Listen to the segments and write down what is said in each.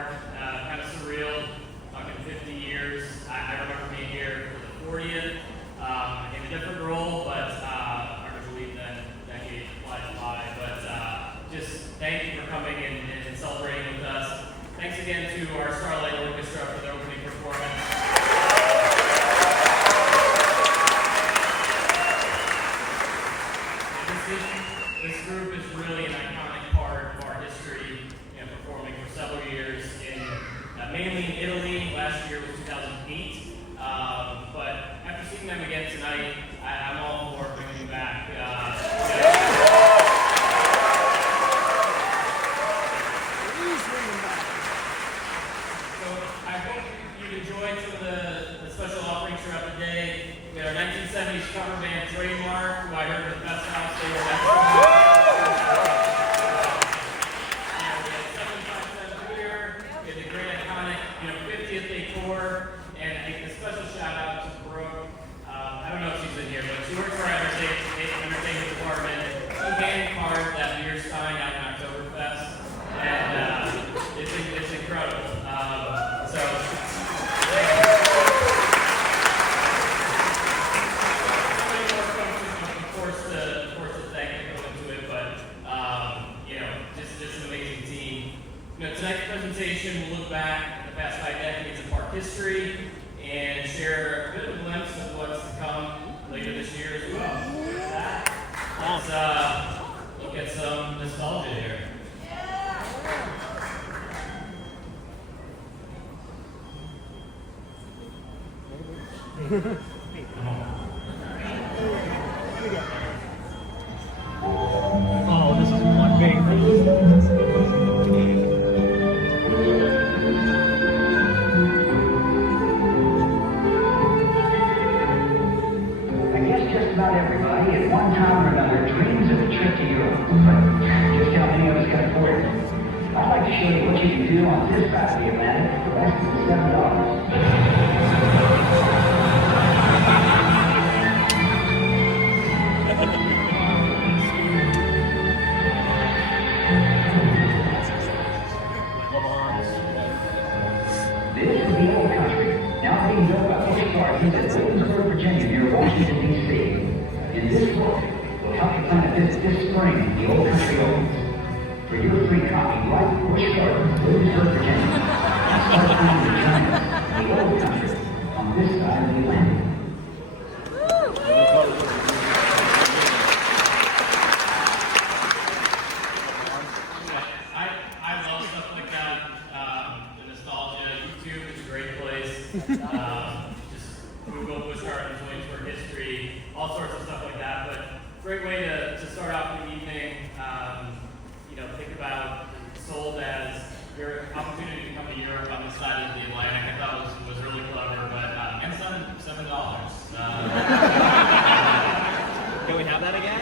hard, kind of surreal, talking 50 years. I remember being here for the 40th in a different role, but hard to believe that decade flies by. But just thank you for coming and celebrating with us. Thanks again to our Starlight Orchestra for their opening performance. This group is really an iconic part of our history, performing for several years, mainly in Italy. Last year was 2008. But after seeing them again tonight, I'm all for bringing them back. So I hope you enjoyed some of the special offerings throughout the day. We had our 1970s cover band Trademark, who I heard at the Best House. They were next. And a special shout out to Brooke. I don't know if she's in here, but she works for our entertainment department. She hand carved that beer stein out in Oktoberfest, and it's incredible. So many more folks, of course, to thank and go into it, but just an amazing team. Tonight's presentation will look back at the past 5 decades of park history and share a bit of a glimpse of what's to come later this year as well. With that, let's look at some nostalgia here. Oh, this is one big thing. About everybody at one time or another dreams of a trip to Europe, but just how many of us can afford it? I'd like to show you what you can do on this side of the Atlantic for less than $7. This is the old country, now being built by Busch Gardens at Williamsburg, Virginia, near Washington, D.C. In this book, we'll help you plan a visit this spring. The old country opens. For your free copy, write Busch Gardens, Williamsburg, Virginia. And start planning your journey. The old country on this side of the Atlantic. I love stuff like that. The nostalgia. YouTube is a great place. Just Google Busch Gardens, Williamsburg history, all sorts of stuff like that. But great way to start off the evening. Think about sold as your opportunity to come to Europe on this side of the Atlantic. I thought was really clever, but and $7. Can we have that again?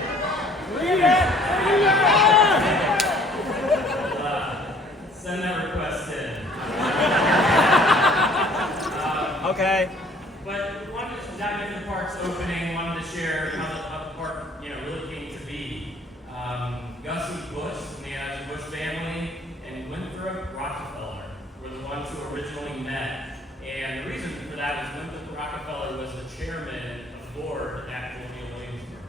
Send that request in. Okay. But we wanted to dive into the park's opening, wanted to share how the park really came to be. Gussie Busch and the Busch family and Winthrop Rockefeller were the ones who originally met. And the reason for that is Winthrop Rockefeller was the chairman of the board at Colonial Williamsburg.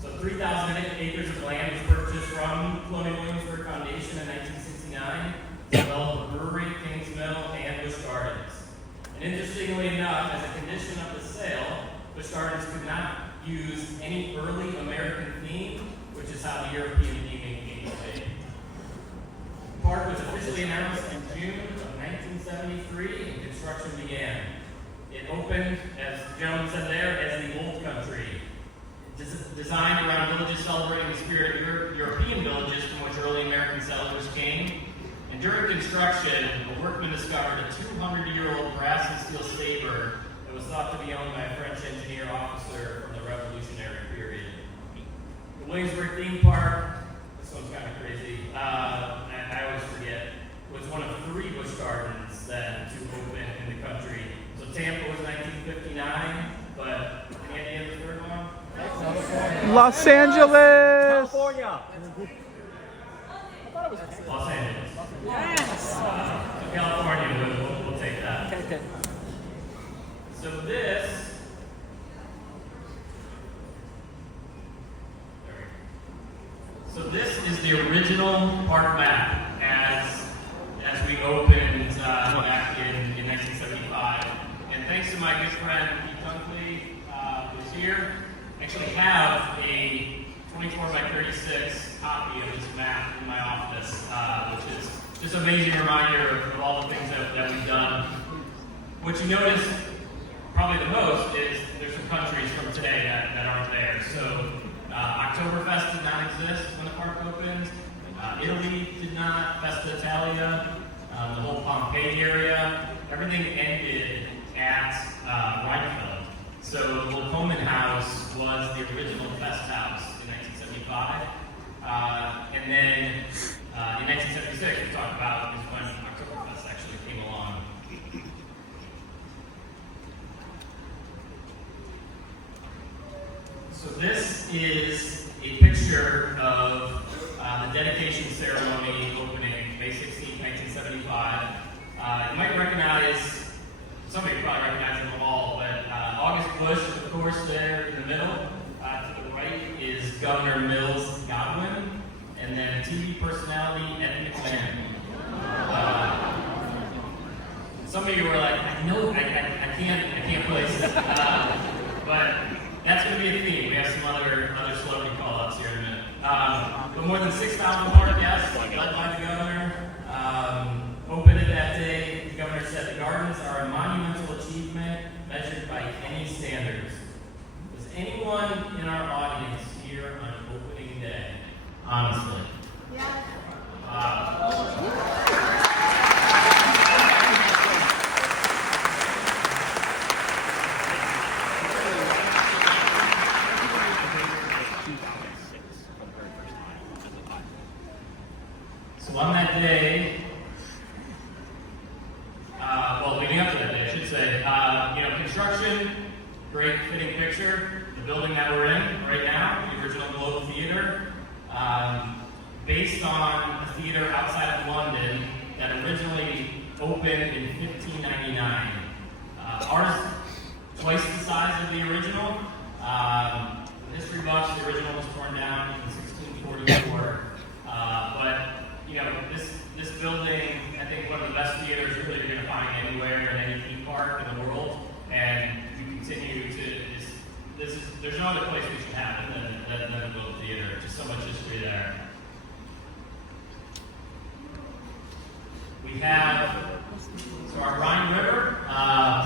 So 3,000 acres of land was purchased from Colonial Williamsburg Foundation in 1969 to develop a brewery, Kings Mill, and Busch Gardens. And interestingly enough, as a condition of the sale, Busch Gardens could not use any early American theme, which is how the European theming came to be. The park was officially announced in June of 1973 and construction began. It opened, as the gentleman said there, as the Old Country, designed around villages celebrating the spirit of European villages from which early American settlers came. And during construction, a workman discovered a 200-year-old brass and steel saber that was thought to be owned by a French engineer officer from the Revolutionary period. The Williamsburg theme park, this one's kind of crazy, I always forget, was one of 3 Busch Gardens then to open in the country. So Tampa was 1959, but any of the third one? Los Angeles! California! Los Angeles. Yes. California, we'll take that. Okay. So this, is the original park map as we opened back in 1975. And thanks to my good friend Pete Dunkley, who's here, I actually have a 24 by 36 copy of this map in my office, which is just an amazing reminder of all the things that we've done. What you notice probably the most is there's some countries from today that aren't there. So Oktoberfest did not exist when the park opened. Italy did not. Festa Italia, the whole Pompeii area, everything ended at Rheinfeld. So the little Coleman House was the original Fest House in 1975. And then in 1976, we talked about is when Oktoberfest actually came along. So this is a picture of the dedication ceremony opening May 16, 1975. You might recognize, some of you probably recognize them all, but August Busch, of course, there in the middle. To the right is Governor Mills Godwin, and then TV personality Ed McMahon. Some of you were like, I can't place it. But that's going to be a theme. We have some other celebrity call-outs here in a minute. But more than 6,000 park guests, led by the governor, opened it that day. The governor said the gardens are a monumental achievement measured by any standards. Does anyone in our audience here on opening day, honestly? Yeah. So on that day, leading up to that day, I should say, construction, great fitting picture. The building that we're in right now, the original Globe Theater, based on a theater outside of London that originally opened in 1599. Ours, twice the size of the original. History buffs, the original was torn down in 1644. This building, I think one of the best theaters really you're going to find anywhere in any theme park in the world, and we continue to. There's no other place we should have it than the Globe Theater. Just so much history there. We have our Rhine River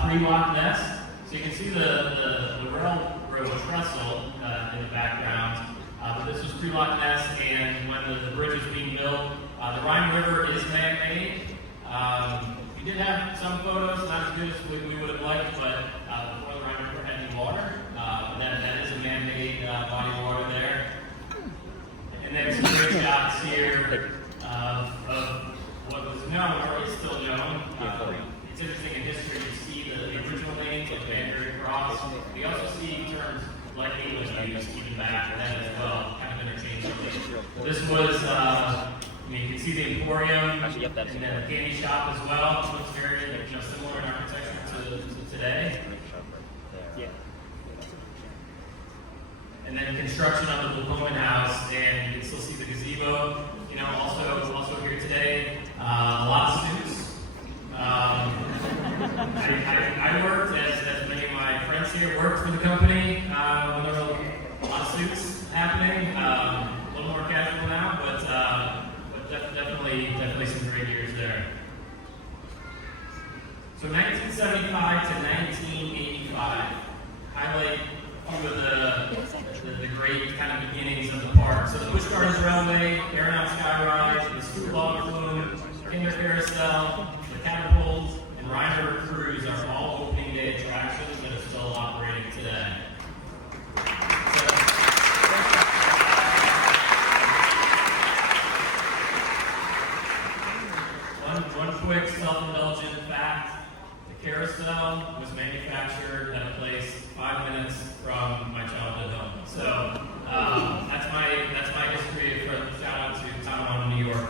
pre-Loch Ness. So you can see the railroad trestle in the background. But this was pre-Loch Ness, and when the bridge was being built, the Rhine River is man-made. We did have some photos, not as good as we would have liked, but before the Rhine River had any water, that is a man-made body of water there. And then some great shots here of what was known, or is still known. It's interesting in history, you see the original names like Banbury Cross. We also see terms like English used even back then as well, kind of interchangeably. This was, you can see the Emporium and then the candy shop as well. It looks very similar in architecture to today. And then construction of the Coleman House, and you can still see the gazebo. Also here today, a lot of students. I worked, as many of my friends here worked for the company when there were a lot of suits happening. A little more casual now, but definitely some great years there. So 1975 to 1985, highlight some of the great kind of beginnings of the park. So the Busch Gardens Railway, Aeronaut Skyride, the Scoot Log Flume, Kinder Carousel, the Catapult, and Rhine River Cruise are all opening day attractions that are still operating today. One quick self-indulgent fact: the carousel was manufactured at a place 5 minutes from my childhood home. So that's my history. Shout out to Tom, New York.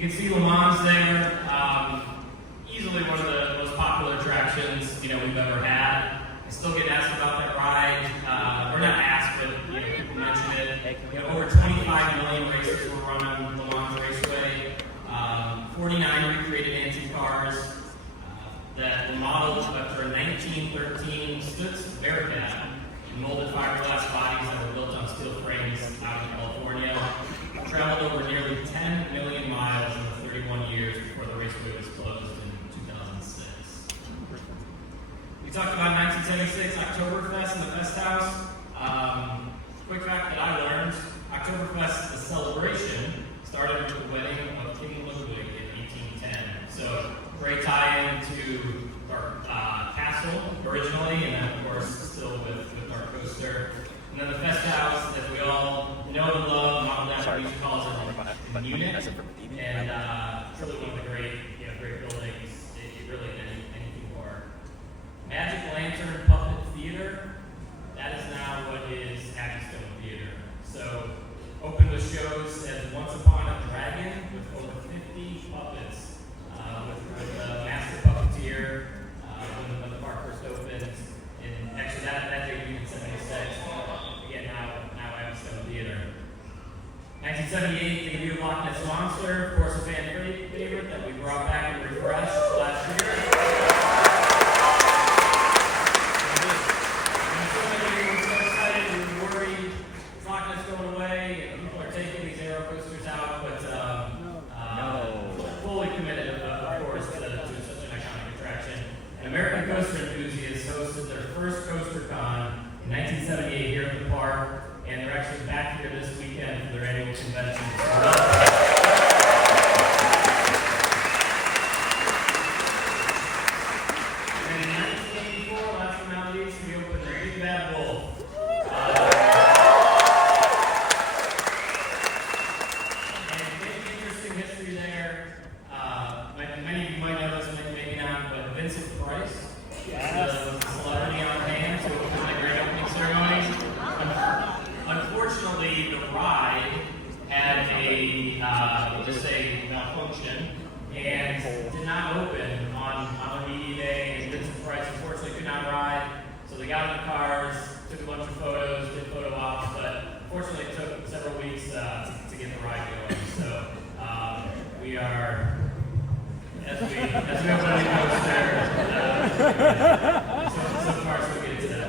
You can see Le Mans there. Easily one of the most popular attractions we've ever had. I still get asked about that ride, or not asked, but people mention it. Over 25 million races were run on Le Mans Raceway. 49 recreated antique cars that were modeled after a 1913 Stutz Bearcat and molded fiberglass bodies that were built on steel frames out in California. Traveled over nearly 10 million miles in the 31 years before the raceway was closed in 2006. We talked about 1976 Oktoberfest in the Fest House. Quick fact that I learned, Oktoberfest, the celebration, started with the wedding of King Ludwig in 1810. So, great tie-in to our castle originally, and then of course still with our coaster. And then the Fest House that we all know and love, Mom and Dad Beach calls it in Munich. And it's really one of the great buildings. It really did anything more. Magic Lantern Puppet Theater, that is now what is Happystone Theater. So, opened with shows as Once Upon a Dragon with over 50 puppets, with a master puppeteer when the park first opened. And actually that debuted in 76. Again, now Happystone Theater. 1978, the debut of Loch Ness Monster, of course a fan favorite that we brought back and refreshed last year. And so many of you were so excited, we were worried, is Loch Ness going away, and people are taking these aero coasters out, but fully committed, of course, to such an iconic attraction. And American Coaster Enthusiasts hosted their first Coaster Con in 1978 here at the park, and they're actually back here this weekend for their annual convention. And in 1984, last but not least, we opened the Big Bad Wolf. And interesting history there. Many of you might know this, maybe not, but Vincent Price was the celebrity on hand to open the grand opening ceremony. Unfortunately, the ride had a malfunction and did not open on a media day, and Vincent Price unfortunately could not ride. So they got in the cars, took a bunch of photos, did photo ops, but unfortunately it took several weeks to get the ride going. So we are, as we open the coaster, so far so good to that.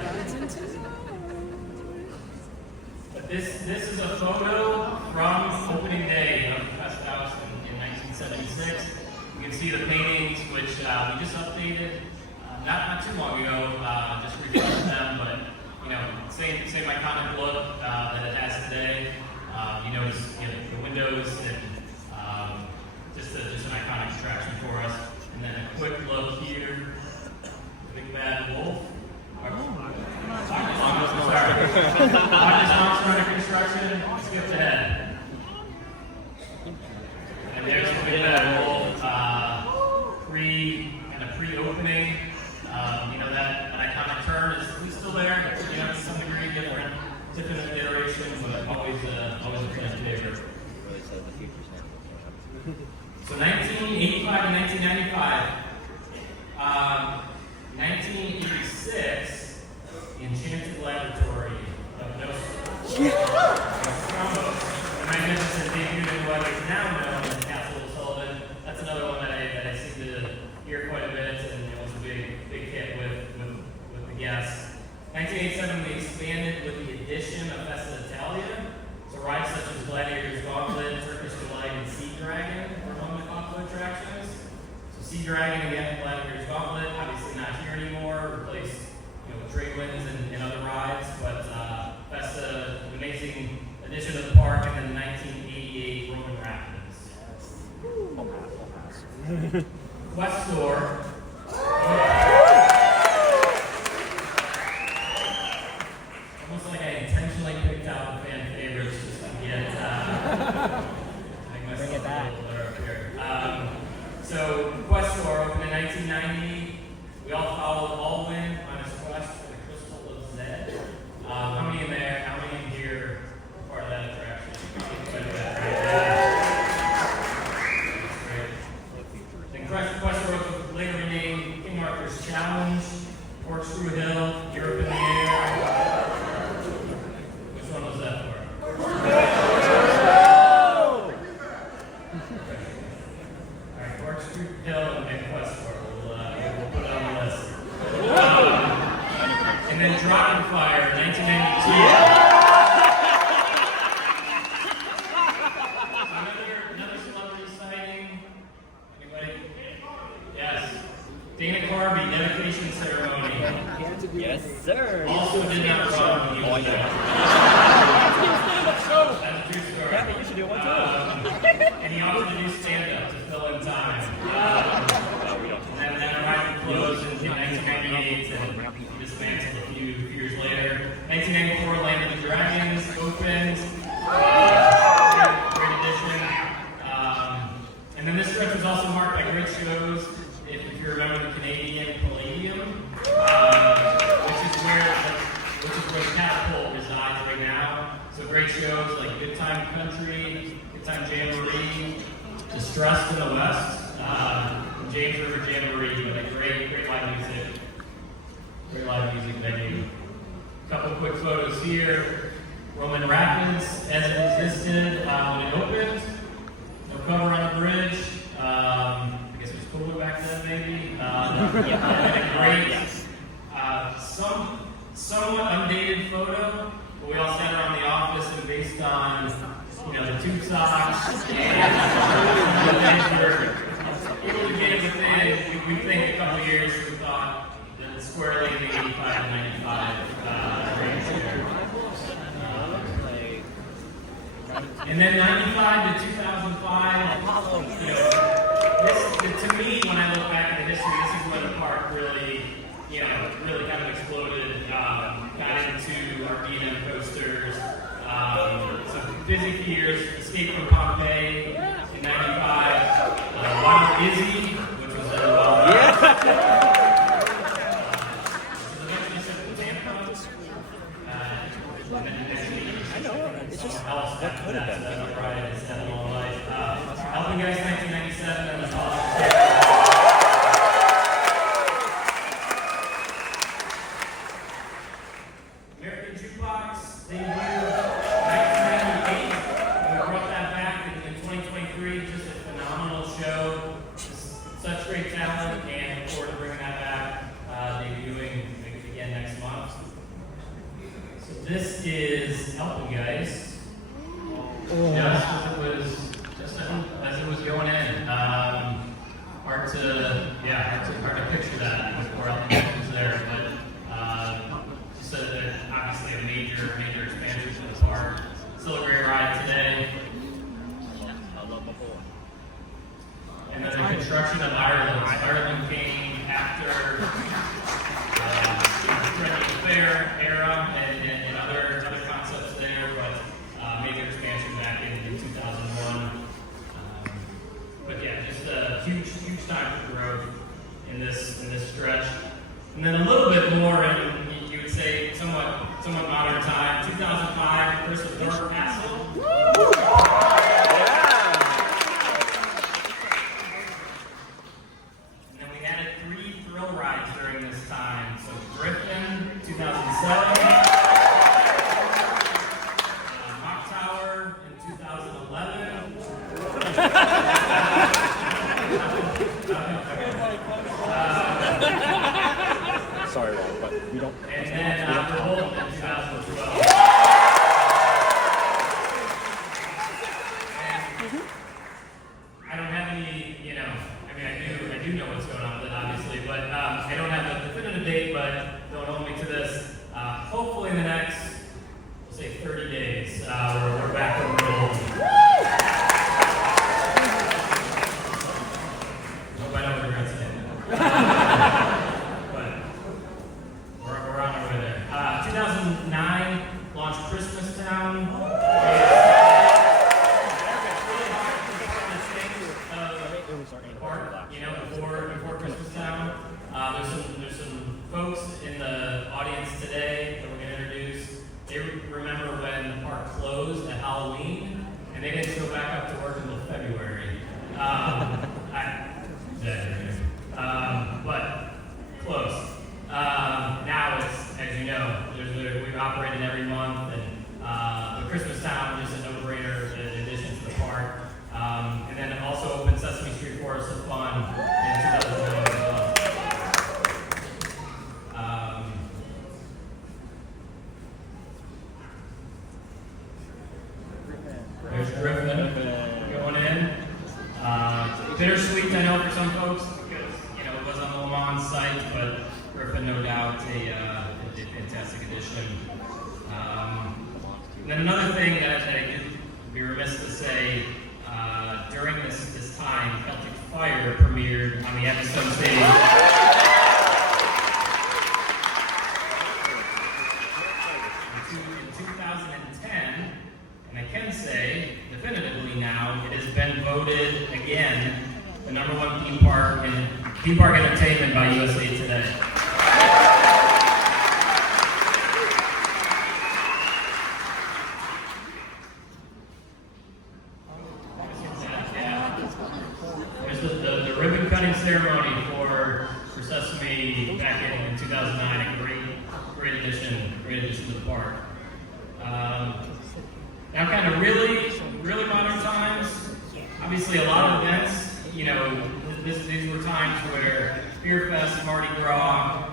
This is a photo from opening day of the Fest House in 1976. You can see the paintings, which we just updated not too long ago, just refreshed them, but same iconic look that it has today. You notice the windows and just an iconic attraction for us. And then a quick look here, the Big Bad Wolf. Sorry. Monster under construction. Skipped ahead. And there's the Big Bad Wolf pre-opening. That iconic turn is still there. To some degree, different iteration, but always a fan favorite. So 1985 to 1995. 1986. Enchanted Laboratory of Nostromo. The magnificent debuted in what is now known as Castle of Sullivan. That's another one that I seem to hear quite a bit, and it was a big hit with the guests. 1987, we expanded with the addition of Festa Italia. So rides such as Gladiator's Gauntlet, Turkish Delight, and Sea Dragon were among the popular attractions. So Sea Dragon and the Epic Gladiator's Gauntlet, obviously not here anymore, replaced trade winds and other rides, but Festa, an amazing addition to the park, and then the 1988 Roman Rapids. Quest Store. Almost like I intentionally picked out the fan favorites just to get make myself a little blur up here. So Quest Store opened in 1990. We all followed Alwyn on his quest for the Crystal of Zed. How many in there? How many in here are part of that attraction? Fire in 1992. Another celebrity sighting. Anybody? Yes. Dana Carvey, dedication ceremony. Yes, sir. Also did not run when he was there. That's a true story. Yeah, you should do one too. And he offered to do stand-up to fill in time. And then arrived to close in 1998 and dismantled a few years later. 1994, Land of the Dragons opened. Great addition. And then this stretch was also marked by great shows. If you remember the Canadian Palladium, which is where the Catapult resides right now. So great shows like Good Time Country, Good Time Jamboree, Distressed in the West, James River Jamboree, but a great live music venue. A couple quick photos here. Roman Rapids, as it existed when it opened. No cover on the bridge. I guess it was cooler back then, maybe. And a great, somewhat undated photo. But we all sat around the office and based on, the tube socks and were able to get within, we think a couple of years, we thought that squarely in the 85 to 95 range here. And then 95 to 2005, to me, when I look back at the history, this is when the park really kind of exploded. Got into Arena coasters. Some busy years. Escape from Pompeii in 95. Wild Izzy, which was eventually sent to Tampa. I know. It's just what could have been. Helping Guys 1997 and the College. American Jukebox debuted 1998. We brought that back in 2023. Just a phenomenal show. Just such great talent, and look forward to bringing that back. Debuting again next month. So this is Helping Guys. Just as it was going in. Hard to picture that before Helping Guys was there, but just obviously a major expansion to the park. Still a great ride today. And then the construction of Ireland. Ireland came after the Friendly Fair era and other concepts there, but major expansion back in 2001. But yeah, just a huge time for growth in this stretch. And then a little bit more, and you would say somewhat modern time. 2005, Chris of Dorf Castle. And then we added 3 thrill rides during this time. So Griffin, 2007. Mock Tower in 2011. Sorry, Ron, but we don't. And then Revolt in 2012. I don't have any, I do know what's going on with it, obviously, but I don't have a definitive date, but don't hold me to this. Hopefully in the next, we'll say 30 days, we're back on the road. Hope I don't regret saying that. But we're on our way there. 2009, launched Christmas Town. Before Christmas Town. There's some folks in the audience today that we're going to introduce. They remember when the park closed at Halloween, and they didn't go back up to work until February. But close. Now it's, as you know, we've operated every month, and the Christmas Town is a no-brainer addition to the park. And then also opened Sesame Street Forest of Fun in 2009 as well. then another thing that I did be remiss to say, during this time, Celtic Fire premiered on the Episode stage. In 2010, and I can say definitively now, it has been voted again the #1 theme park entertainment by USA Today. There's the ribbon cutting ceremony for Sesame back in 2009, a great addition to the park. Now kind of really modern times, obviously a lot of events, these were times where Beer Fest, Mardi Gras,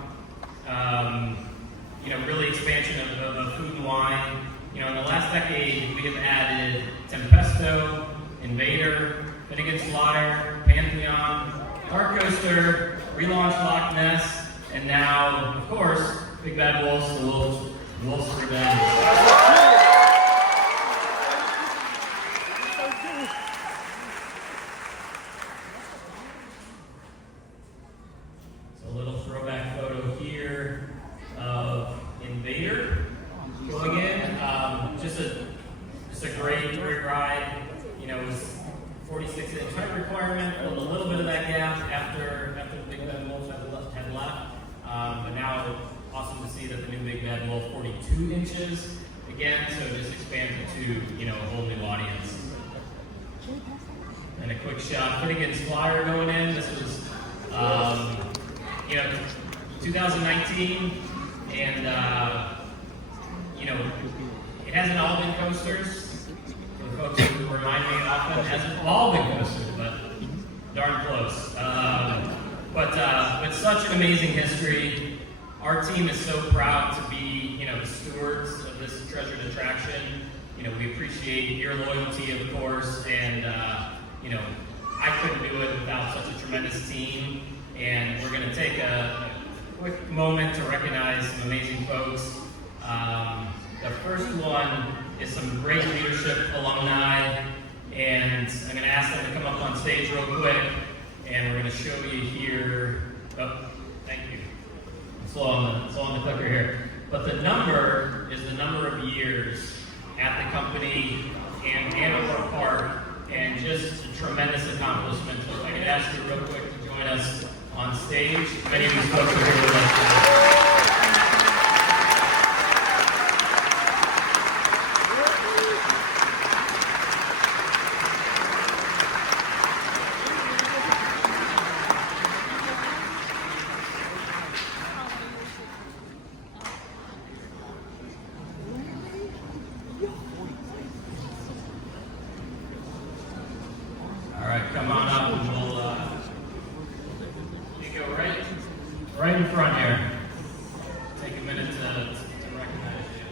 really expansion of food and wine. In the last decade, we have added Tempesto, Invader, Finnegan's Flyer, Pantheon, Dark Coaster, relaunched Loch Ness, and now, of course, Big Bad Wolf, the Wolf's Revenge. So a little throwback photo here of Invader going in. Just a great ride. It was 46-inch height requirement, filled a little bit of that gap after the Big Bad Wolf had left. But now awesome to see that the new Big Bad Wolf 42 inches again, so it just expands it to a whole new audience. And a quick shot, Finnegan's Flyer going in. This was 2019, and it hasn't all been coasters. For folks who remind me often, it hasn't all been coasters, but darn close. But such an amazing history. Our team is so proud to be, the stewards of this treasured attraction. We appreciate your loyalty, of course, and I couldn't do it without such a tremendous team. And we're going to take a quick moment to recognize some amazing folks. The first one is some great leadership alumni, and I'm going to ask them to come up on stage real quick, and we're going to show you here. Oh, thank you. Slow on the clicker here. But the number is the number of years at the company and or park, and just a tremendous accomplishment. So if I could ask you real quick to join us on stage. Many of these folks are here with us today. Come on up and we'll go right in front here. Take a minute to recognize you.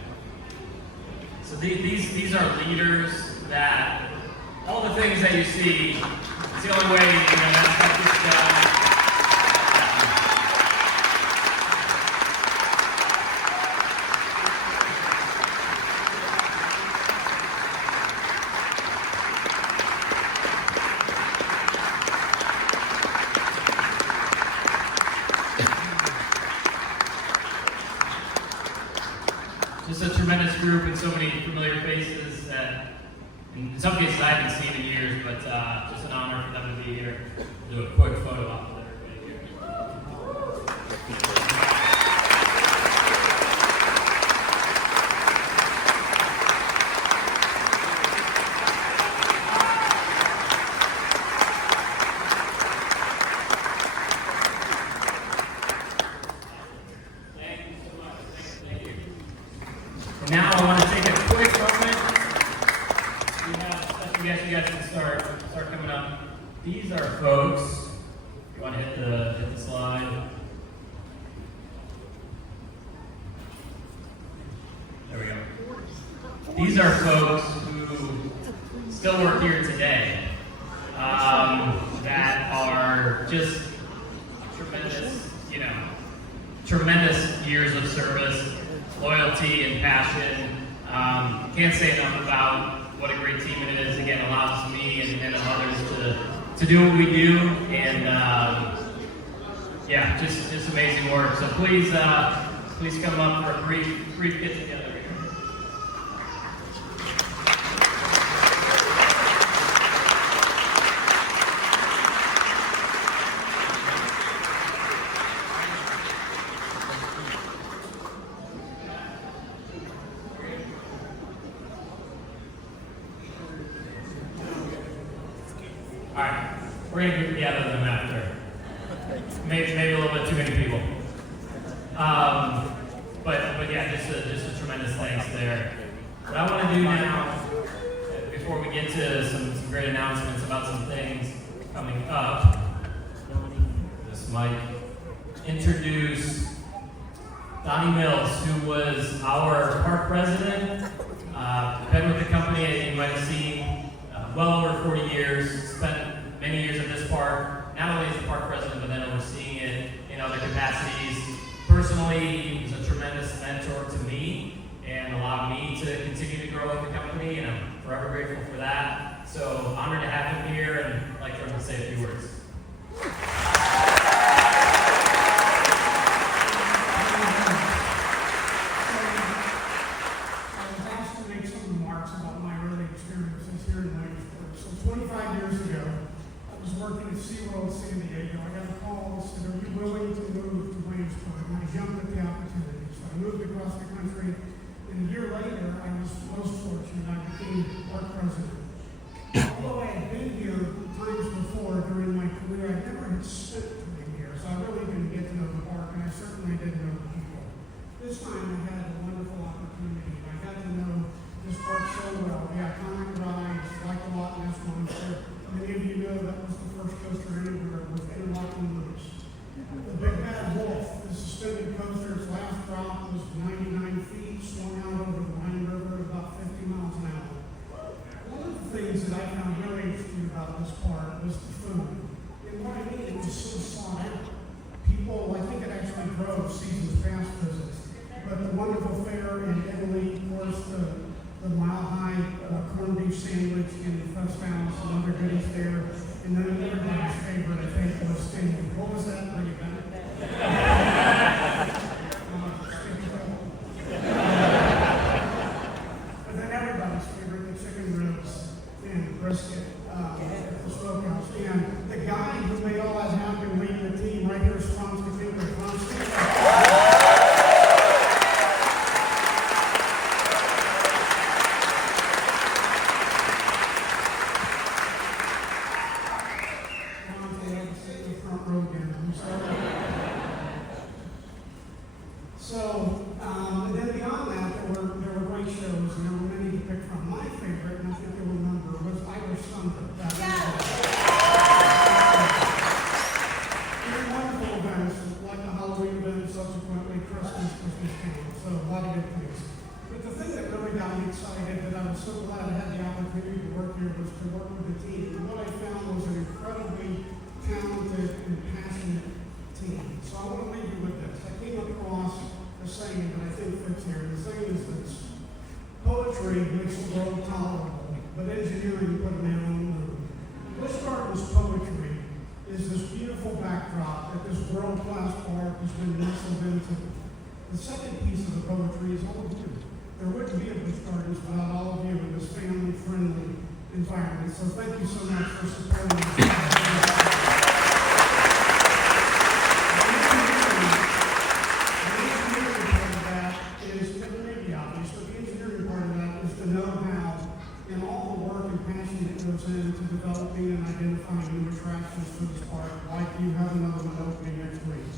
So these are leaders that all the things that you see, it's the only way that's this job. Just a tremendous group and so many familiar faces that, in some cases, I haven't seen in years, but just an honor for them to be here. We'll do a quick photo op with everybody here. Thank you so much. Thank you. Now I want to take a quick moment. We have special guests. You guys can start coming up. These are folks. You want to hit the slide? There we go. These are folks who still work here today. That are just tremendous years of service, loyalty and passion. Can't say enough about what a great team it is. Again, allows me and others to do what we do, and yeah, just amazing work. So please come up for a brief get together. All right, we're gonna get together them after. Maybe a little bit too many people. But yeah, just a tremendous thanks there. What I want to do now, before we get to some great announcements about some things coming up, this mic, introduce Donnie Mills, who was our park president. Been with the company, as you might have seen, well over 40 years. Spent many years at this park, not only as the park president, but then overseeing it in other capacities. Personally, he was a tremendous mentor to me and allowed me to continue to grow with the company, and I'm forever grateful for that. So honored to have him here, and I'd like for him to say a few words. Working at SeaWorld San Diego, I got a call that said, "Are you willing to move to Williamsburg?" And I jumped at the opportunity. So I moved across the country, and a year later, I was most fortunate. I became park president. Although I had been here times before during my career, I never had spent 3 years. I really didn't get to know the park, and I certainly didn't know the people. This time, I had a wonderful opportunity. I got to know this park so well. The iconic rides, like the Loch Ness Monster. Many of you know that was the first coaster anywhere with interlocking loops. The Big Bad Wolf, the suspended coaster, its last drop was 99 feet, swung out over the Rhine River at about 50 miles an hour. One of the things that I found really interesting about this park was the food. And what I mean, it was so sought out. People, I think it actually drove seasons past visits. But the wonderful fare in Italy, of course, the mile-high corned beef sandwich and the French house and other goodies there. And then everybody's favorite, I think, was steak. What was that for you, Bennett? But then everybody's favorite, the chicken ribs and brisket at the smokehouse. And the guy who made all that happen leading the team right here is Franz Katinka. And then beyond that, there were great shows, and there were many to pick from. My favorite, and I think you'll remember, was Irish Thunder. Wonderful events, like the Halloween event, subsequently Christmas came. So a lot of good things. But the thing that really got me excited, that I was so glad I had the opportunity to work here, was to work with the team. And what I found was an incredibly talented and passionate team. So I want to leave you with this. I came across a saying that I think fits here. The saying is this: poetry makes the world tolerable, but engineering put a man on the moon. Busch Gardens poetry is this beautiful backdrop that this world-class park has been nestled into. The second piece of the poetry is all of you. There wouldn't be a Busch Gardens without all of you in this family-friendly environment. So thank you so much for supporting us. Into developing and identifying new attractions for this park, like you have another one opening next week.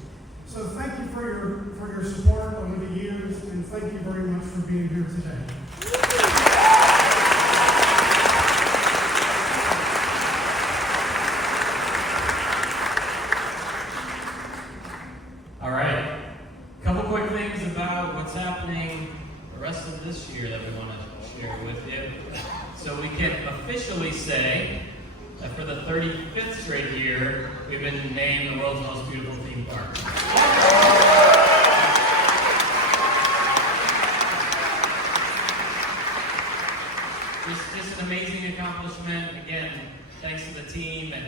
So thank you for your support over the years, and thank you very much for being here today. All right, a couple quick things about what's happening the rest of this year that we want to share with you. So we can officially say that for the 35th straight year, we've been named the world's most beautiful theme park. just an amazing accomplishment. Again, thanks to the team, and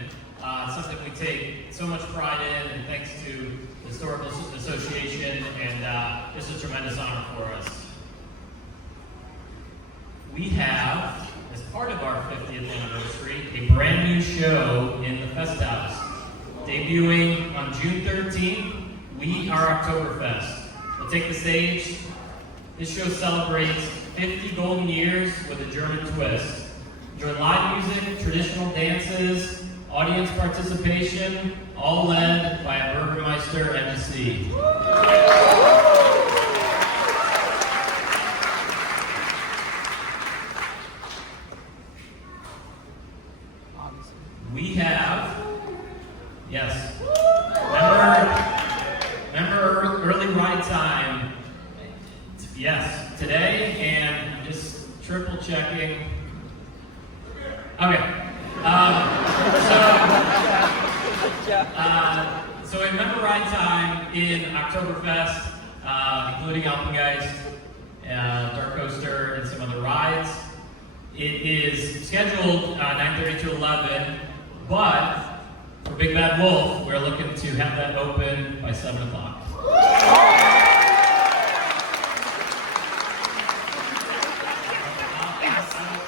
something we take so much pride in, and thanks to the Historical Association, and this is a tremendous honor for us. We have, as part of our 50th anniversary, a brand new show in the Fest House. Debuting on June 13th, We Are Oktoberfest. We'll take the stage. This show celebrates 50 golden years with a German twist. Enjoy live music, traditional dances, audience participation, all led by a Burgermeister MC. We have, yes, remember early ride time, yes, today, and I'm just triple checking. Okay, so remember ride time in Oktoberfest, including Alpengeist, Dark Coaster, and some other rides. It is scheduled 9:30 to 11, but for Big Bad Wolf, we're looking to have that open by 7 o'clock.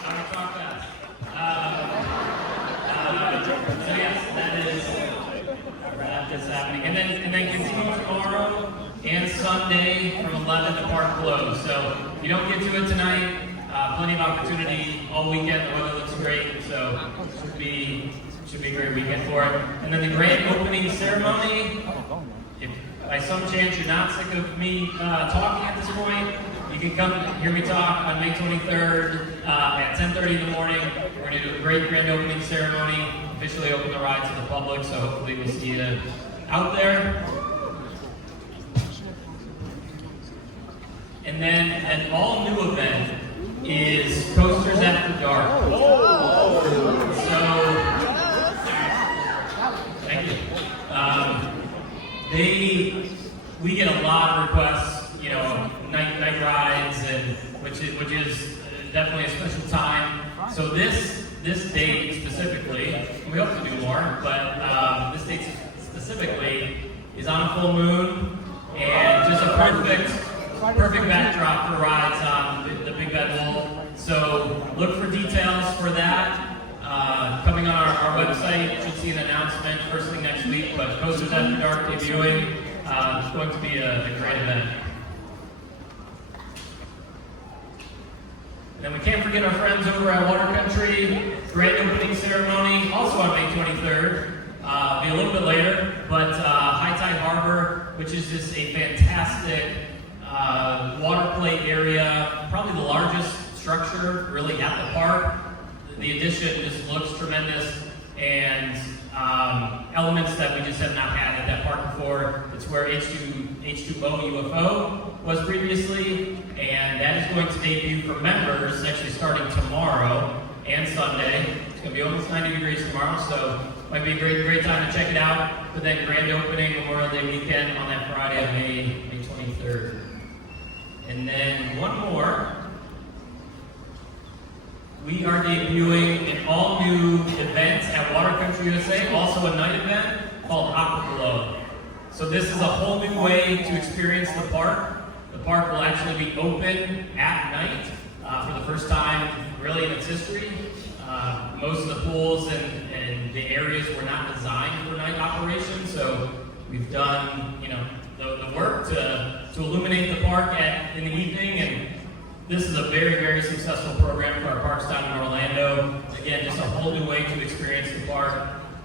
I'll talk fast. So yes, that is happening. And then continue tomorrow and Sunday from 11 to Park Close. So if you don't get to it tonight, plenty of opportunity all weekend. The weather looks great, so should be a great weekend for it. And then the grand opening ceremony. If by some chance you're not sick of me talking at this point, you can come hear me talk on May 23rd at 10:30 in the morning. We're going to do a great grand opening ceremony, officially open the ride to the public, so hopefully we'll see you out there. And then an all-new event is Coasters After Dark. So, thank you. We get a lot of requests, night rides, and which is definitely a special time. So this date specifically, we hope to do more, but this date specifically is on a full moon, and just a perfect backdrop for rides on the Big Bad Wolf. So look for details for that. Coming on our website, you should see an announcement first thing next week, but Coasters After Dark debuting. It's going to be a great event. And then we can't forget our friends over at Water Country. Grand opening ceremony, also on May 23rd. Be a little bit later, but High Tide Harbor, which is just a fantastic water play area, probably the largest structure really at the park. The addition just looks tremendous, and elements that we just have not had at that park before. It's where H2O UFO was previously, and that is going to debut for members actually starting tomorrow and Sunday. It's going to be almost 90 degrees tomorrow, so might be a great time to check it out. But then grand opening Memorial Day weekend on that Friday, May 23rd. And then one more. We are debuting an all-new event at Water Country USA, also a night event called Aqua Glow. So this is a whole new way to experience the park. The park will actually be open at night for the first time really in its history. Most of the pools and the areas were not designed for night operation, so we've done the work to illuminate the park in the evening, and this is a very successful program for our parks down in Orlando. Again, just a whole new way to experience the park,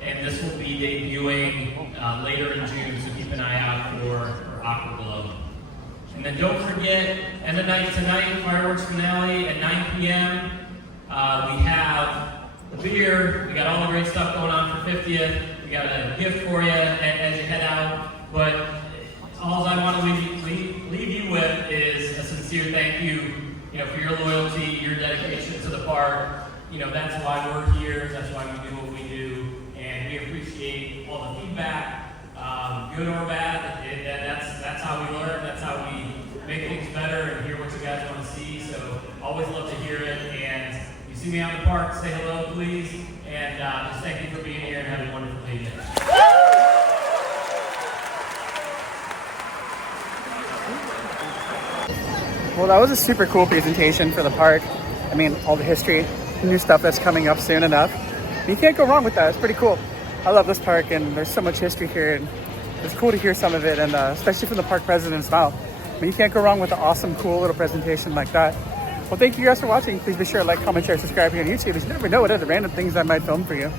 and this will be debuting later in June, so keep an eye out for Aqua Glow. And then don't forget, end of night tonight, fireworks finale at 9 p.m. We have the beer, we got all the great stuff going on for 50th. We got a gift for you as you head out, but all I want to leave you with is a sincere thank you, for your loyalty, your dedication to the park. That's why we're here. That's why we do what we do, and we appreciate all the feedback, good or bad. That's how we learn. That's how we make things better and hear what you guys want to see. So always love to hear it, and you see me out in the park, say hello, please. And just thank you for being here and have a wonderful evening. Well, that was a super cool presentation for the park. I mean, all the history, new stuff that's coming up soon enough. You can't go wrong with that. It's pretty cool. I love this park, and there's so much history here, and it's cool to hear some of it, and especially from the park president's mouth. I mean, you can't go wrong with an awesome, cool little presentation like that. Well, thank you guys for watching. Please be sure to like, comment, share, subscribe here on YouTube. You never know what other random things I might film for you.